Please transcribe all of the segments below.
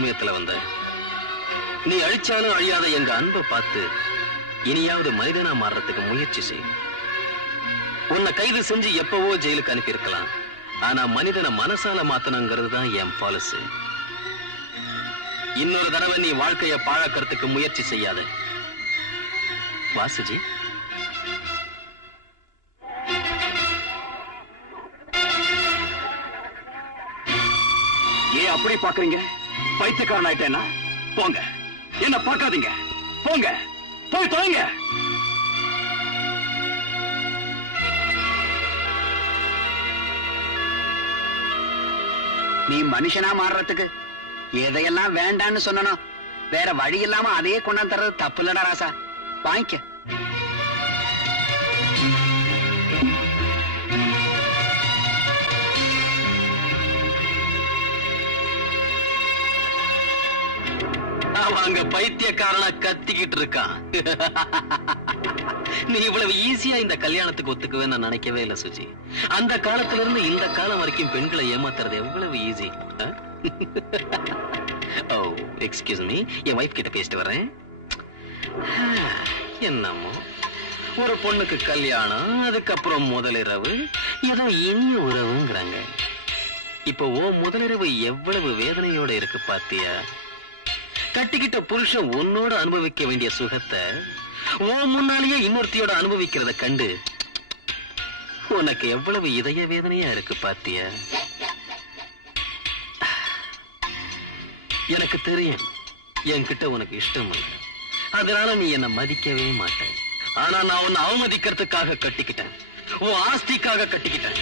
சமயத்துல வந்த. நீ அழிச்சாலும் அழியாத எங்க அன்பை பார்த்து இனியாவது மனிதனா மாறுறதுக்கு முயற்சி செய். உன்னை கைது செஞ்சு எப்பவோ ஜெயிலுக்கு அனுப்பி இருக்கலாம். ஆனா மனிதனை மனசால மாத்தணுங்கிறது தான் என் பாலிசி. இன்னொரு தடவை நீ வாழ்க்கைய பாழாக்கிறதுக்கு முயற்சி செய்யாத. வாசுஜி, ஏன் அப்படி பாக்குறீங்க? பைத்தியக்காரன் ஆயிட்டேன்னா போங்க, என்ன பார்க்காதீங்க, போங்க, போய் தொலைங்க. நீ மனுஷனா மாறுறதுக்கு எதையெல்லாம் வேண்டான்னு சொன்னனும் வேற வழி இல்லாம அதையே கொண்டாந்து தர்றது தப்பு இல்லடா ராசா. வாங்கிக்க. அவங்க பைத்தியக்காரனா கத்திக்கிட்டு இருக்கான். நீ இவ்வளவு ஈஸியா இந்த கல்யாணத்துக்கு ஒத்துக்குவே நான் நினைக்கவே இல்லை சுஜி. அந்த காலத்துல இருந்து இந்த காலம் வரைக்கும் பெண்களை ஏமாத்துறது எவ்வளவு ஈஸி. ஓ எக்ஸ்கியூஸ் மீ, என் வைஃப் கிட்ட பேசிட்டு வரேன். என்னமோ ஒரு பொண்ணுக்கு கல்யாணம், அதுக்கப்புறம் முதலிரவு, ஏதோ இனிய உறவுங்கிறாங்க. இப்போ ஓ முதலிரவு எவ்வளவு வேதனையோட இருக்கு பாத்தியா? கட்டிக்கிட்ட புருஷன் உன்னோட அனுபவிக்க வேண்டிய சுகத்தை ஓ முன்னாலேயே இன்னொருத்தியோட அனுபவிக்கிறத கண்டு உனக்கு எவ்வளவு இதய வேதனையா இருக்கு பாத்தியா? எனக்கு தெரியும் என்கிட்ட உனக்கு இஷ்டம் இல்லை, அதனால நீ என்ன மதிக்கவே மாட்ட. ஆனா நான் உன்னை அவமதிக்கிறதுக்காக கட்டிக்கிட்டேன், உன் ஆஸ்திக்காக கட்டிக்கிட்டேன்,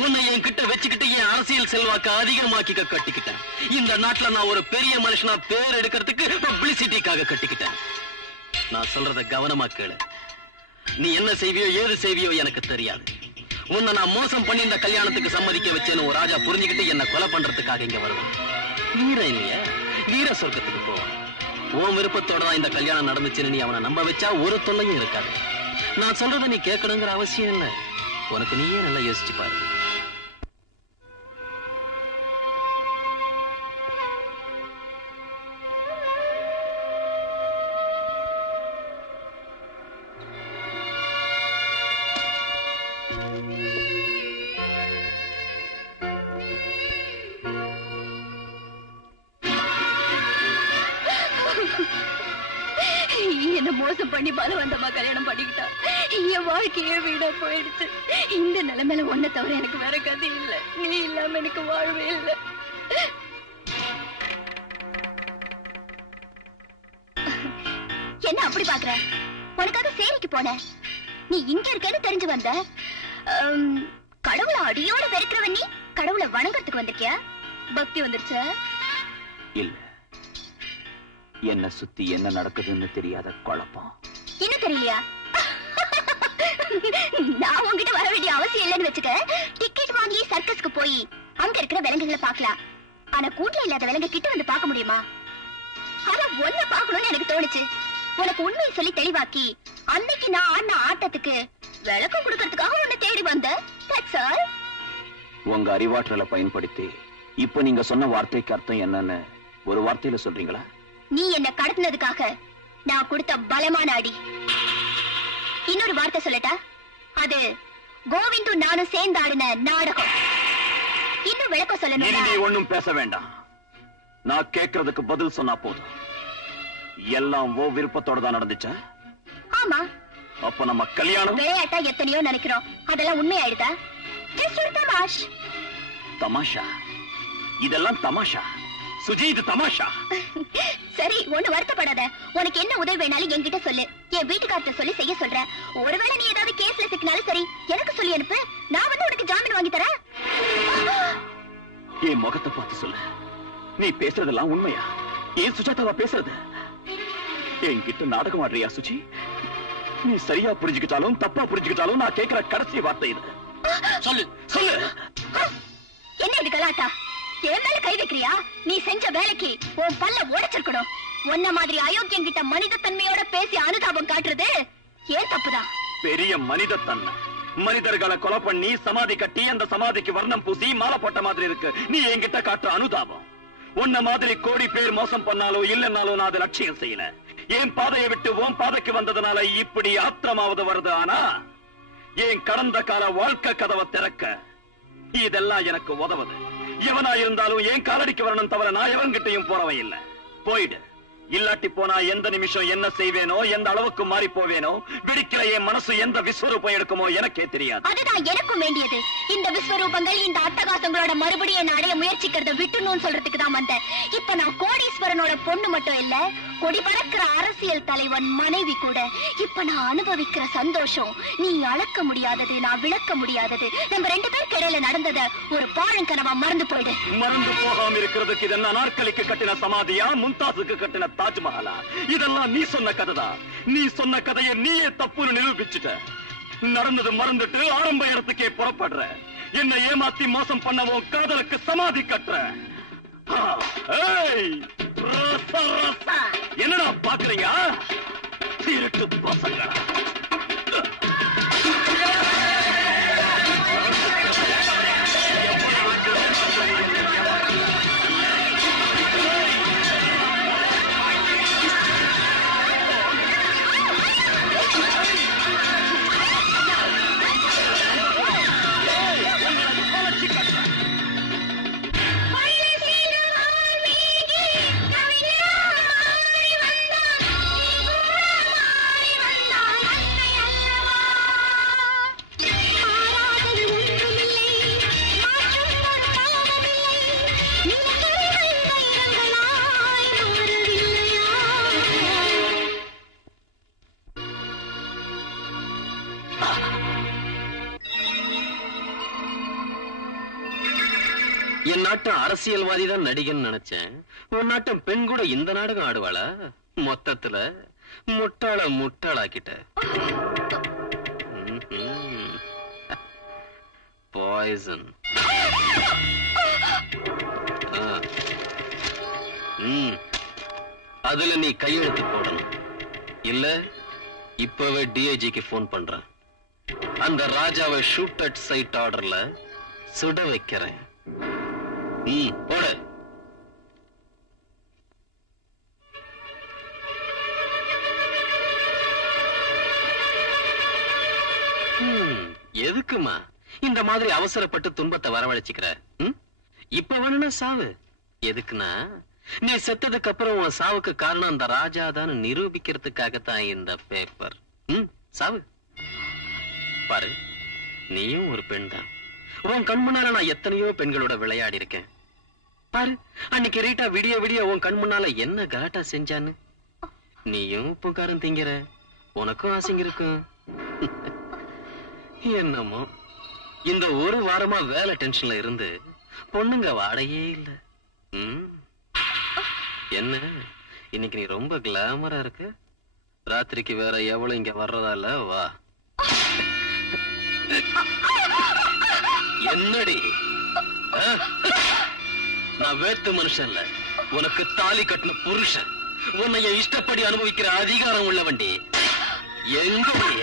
உன்னை என்கிட்ட வச்சுக்கிட்டு என் அரசியல் செல்வாக்க அதிகமாக்கிக்க கட்டிக்கிட்டேன். இந்த நாட்டுல நான் ஒரு பெரிய மனுஷனா பேர் எடுக்கிறதுக்கு பப்ளிசிட்டிக்காக கட்டிக்கிட்டேன். நான் சொல்றத கவனமா கேளு. நீ என்ன செய்வியோ ஏது செய்வியோ எனக்கு தெரியாது. உன்னை நான் மோசம் பண்ணி இந்த கல்யாணத்துக்கு சம்மதிக்க வச்சேன்னு ஒரு ராஜா புரிஞ்சுக்கிட்டு என்ன கொலை பண்றதுக்காக இங்க வருவான். வீர இல்லையா, வீர சொர்க்கத்துக்கு போவான். உன் விருப்பத்தோட தான் இந்த கல்யாணம் நடந்துச்சுன்னு நீ அவனை நம்ப வச்சா ஒரு தொல்லையும் இருக்காது. நான் சொல்றத நீ கேட்கணுங்கிற அவசியம் இல்லை. உனக்கு நீயே நல்லா யோசிச்சு பாரு. என்ன மோசம் பண்ணி பலவந்தமா கல்யாணம் பண்ணிக்கிட்டா. என் வாழ்க்கையே வீடா போயிடுச்சு. இந்த நிலைமையில ஒன்ன தவிர எனக்கு வேற கதை இல்ல. நீ இல்லாம எனக்கு வாழ்வே இல்லை. என்ன அப்படி பாக்குற? உனக்காக சேரிக்கு போன, நீ இங்க இருக்கேன்னு தெரிஞ்சு வந்த. கடவுளை அடியோட வெறுக்கிறவன் நீ கடவுளை வணங்கறதுக்கு வந்திருக்கியா? பக்தி வந்துருச்ச? இல்ல, என்ன சுத்தி என்ன நடக்குதுன்னு தெரியாத குழப்பம். இன்னும் தெரியலையா? நான் உங்ககிட்ட வர வேண்டிய அவசியம் இல்லைன்னு வச்சுக்க. டிக்கெட் வாங்கி சர்க்கஸ்க்கு போய் அங்க இருக்கிற விலங்குகளை பார்க்கலாம். ஆனா கூட்டுல இல்லாத விலங்கு கிட்ட வந்து பார்க்க முடியுமா? ஆனா ஒன்ன பார்க்கணும்னு எனக்கு தோணுச்சு. உனக்கு உண்மையை சொல்லி தெளிவாக்கி அன்னைக்கு நான் ஆடின ஆட்டத்துக்கு விளக்கம் கொடுக்கறதுக்காக உன்னை தேடி வந்த. That's all. உங்க அறிவாற்றலை பயன்படுத்தி இப்ப நீங்க சொன்ன வார்த்தைக்கு அர்த்தம் என்னன்னு ஒரு வார்த்தையில சொல்றீங்களா? நீ என்ன கடத்தினதுக்காக நான் கொடுத்த பலமான அடி. இன்னொரு வார்த்தை சொல்லட்டா? அது கோவிந்து நானும் சேர்ந்தாடின நாடகம். இன்னும் விளக்கம் சொல்லணும். நீ ஒண்ணும் பேச வேண்டாம். நான் கேட்கறதுக்கு பதில் சொன்னா போதும். எல்லாம் ஓ விருப்பத்தோட தான் நடந்துச்சா? ஆமா. அப்ப நம்ம கல்யாணம் விளையாட்டா எத்தனையோ நினைக்கிறோம், அதெல்லாம் உண்மையாயிடுதா? ஜஸ்ட் ஒரு தமாஷ். தமாஷா? இதெல்லாம் தமாஷா சுஜி, இது தமாஷா. சரி, ஒண்ணு வருத்தப்படாத. உனக்கு என்ன உதவி வேணாலும் என்கிட்ட சொல்லு. என் வீட்டுக்காரத்தை சொல்லி செய்ய சொல்றேன். ஒருவேளை நீ ஏதாவது கேஸ்ல சிக்கினாலும் சரி, எனக்கு சொல்லி அனுப்பு. நான் வந்து உனக்கு ஜாமீன் வாங்கி தரேன். என் முகத்தை பார்த்து சொல்லு. நீ பேசுறதெல்லாம் உண்மையா? ஏன் சுஜாதாவா பேசுறது? என்கிட்ட நாடகம் ஆடுறியா சுஜி? நீ சரியா புரிஞ்சுக்கிட்டாலும் தப்பா புரிஞ்சுக்கிட்டாலும் நான் கேட்கிற கடைசி வார்த்தை இது. சொல்லு சொல்லு. என்ன இது கலாட்டா? என் மேல கை வைக்கிறியா? நீ செஞ்ச வேலைக்கு உன் பல்ல உடைச்சிருக்கணும். ஒன்ன மாதிரி அயோக்கியம் கிட்ட மனித தன்மையோட பேசி அனுதாபம் காட்டுறது ஏன் தப்புதான்? பெரிய மனித தன்மை. மனிதர்களை கொலை பண்ணி சமாதி கட்டி அந்த சமாதிக்கு வர்ணம் பூசி மாலை போட்ட மாதிரி இருக்கு நீ என்கிட்ட காட்டுற அனுதாபம். உன்ன மாதிரி கோடி பேர் மோசம் பண்ணாலோ இல்லைன்னாலும் நான் அதை லட்சியம் செய்யல. என் பாதையை விட்டு உன் பாதைக்கு வந்ததுனால இப்படி ஆத்திரமாவது வருது. ஆனா என் கடந்த கால வாழ்க்கை கதவை திறக்க இதெல்லாம் எனக்கு உதவுது. எவனா இருந்தாலும் என் காலடிக்கு வரணும் தவிர நான் எவன்கிட்டையும் போறவன் இல்ல. போயிடு. இல்லாட்டி போனா எந்த நிமிஷம் என்ன செய்வேனோ, எந்த அளவுக்கு மாறி போவேனோ, வெடிக்கிற என் மனசு எந்த விஸ்வரூபம் எடுக்குமோ எனக்கே தெரியாது. அதுதான் எனக்கும் வேண்டியது. இந்த விஸ்வரூபங்கள், இந்த அட்டகாசங்களோட மறுபடியும் என்ன அடைய முயற்சிக்கிறத விட்டுணும்னு சொல்றதுக்கு தான் வந்தேன். இப்ப நான் கோடீஸ்வரனோட பொண்ணு மட்டும் இல்ல, கொடி பறக்கிற அரசியல் தலைவன் மனைவி கூட. இப்ப நான் அனுபவிக்கிற சந்தோஷம் நீ அளக்க முடியாதது, நான் விளக்க முடியாதது. நம்ம 2 பேருக்கு இடையில நடந்தத ஒரு பாழங்கனவா மறந்து போயிடு. மறந்து போகாம இருக்கிறதுக்கு இது என்ன நாற்காலிக்கு கட்டின சமாதியா, மும்தாஸுக்கு கட்டின தாஜ்மஹாலா? இதெல்லாம் நீ சொன்ன கதைதான். நீ சொன்ன கதையை நீயே தப்புன்னு நிரூபிச்சுட்ட. நடந்தது மறந்துட்டு ஆரம்ப இடத்துக்கே புறப்படுற. என்ன ஏமாத்தி மோசம் பண்ணவும் காதலுக்கு சமாதி கட்டுற. என்னடா பாக்குறீங்க திருட்டு பசங்க? என் நாட்டம் அரசியல்வாதி தான் நடிகன் நினைச்சேன். உன் நாட்டம் பெண் கூட இந்த நாடகம் ஆடுவாளா? மொத்தத்துல முட்டாளாக்கிட்ட. பாய்சன். அதுல நீ கையெழுத்து போடணும். இல்ல இப்பவே டிஐஜிக்கு போன் பண்றேன். அந்த ராஜாவை ஷூட் அட் சைட் ஆர்டர்ல சுட வைக்கிறேன். போடு. எதுக்குமா இந்த மாதிரி அவசரப்பட்டு துன்பத்தை வரவழைச்சுக்கிற? இப்ப வேணும்னா சாவு. எதுக்குன்னா நீ செத்ததுக்கு அப்புறம் உன் சாவுக்கு காரணம் அந்த ராஜா தான் நிரூபிக்கிறதுக்காகத்தான் இந்த பேப்பர். சாவு. பாரு, நீயும் ஒரு பெண் தான். உன் கண்முன்னால நான் எத்தனையோ பெண்களோட விளையாடி இருக்கேன். பாரு, அன்னைக்கு ரீட்டா விடிய விடிய உன் கண் முன்னால என்ன கலாட்டா செஞ்சான்னு. நீயும் புகாரம் திங்கிற, உனக்கும் ஆசைங்க இருக்கும். என்னமோ இந்த ஒரு வாரமா வேலை டென்ஷன்ல இருந்து பொண்ணுங்க வாடையே இல்ல. என்ன இன்னைக்கு நீ ரொம்ப கிளாமரா இருக்க? ராத்திரிக்கு வேற எவ்வளவு இங்க வர்றதா இல்ல? வா. என்னடி? நான் வேத்து மனுஷன் இல்ல, உனக்கு தாலி கட்டின புருஷன். உன்னை இஷ்டப்படி அனுபவிக்கிற அதிகாரம் உள்ள வண்டி. எங்க போய